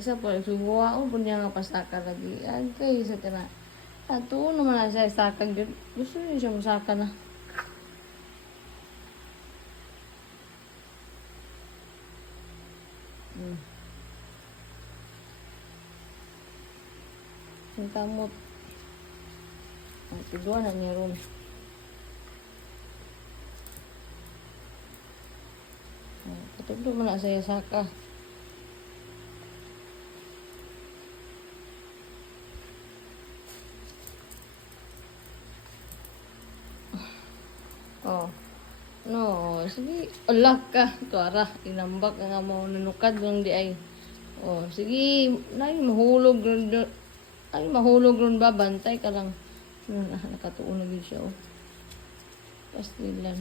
isa po, subuhaon po niya nga pasaka lagi. Ay, kay sa tira. Ato naman na siya isakan yun. Gusto niya siya masaka na. Ang kamot. Ang tidwa na niya ron. Patugdo mo na siya saka. Oh. No, sige, alak ka. Tuara, inambak nga mo nanukad lang di ay. Oh, sige, mahulog ron. Ay, mahulog ron ba? Bantay ka lang. Nakatuon na siya, oh. Pastilan.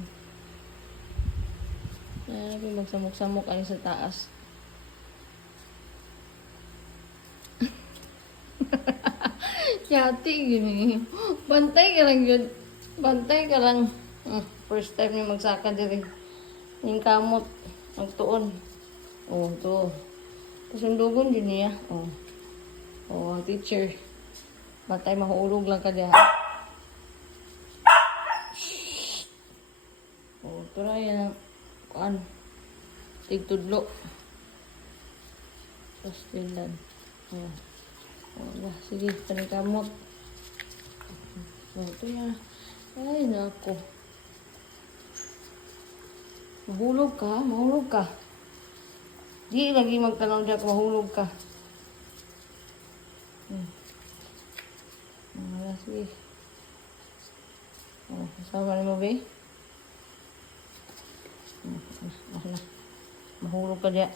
Magsamok-samok ay sa taas. Yati, yun eh. Bantay ka lang yun. Bantay ka lang. First time niya magsaka diri. Yung kamot, nagtuon. Oh, to. Kasundugon din niya. Oh. Oh, ang teacher. Batay mahulog lang ka diha. Oh, try yan. Kuan. Tigtudlo. Pastilan. Oh. Oh, sige, kamot. Oh, ito yan. Ay, nako. Mahulog ka, mahulog ka. Di lagi magtanong dyan, mahulog ka. Wala, sige. Oh, kasama ni mo, be? Na. Mahulog ka dyan.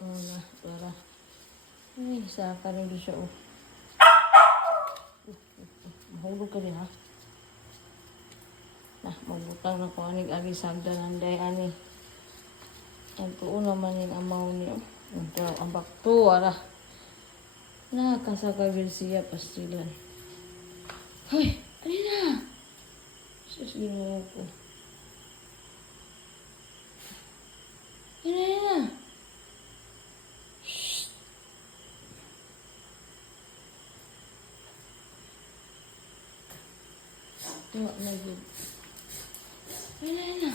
Oh, na, para. Ay, saka rin siya, oh. Mahulog ka din, ha? Nah, magbutang na ko aning agisagda ng day, ani. Ang tuon naman yung amaw niyo. Ang bakto, ara. Nakasagagil siya, pastilan. Hoy, ano na? Sus, ginawa ko. Yan na. Tuwa na yun. Yan na.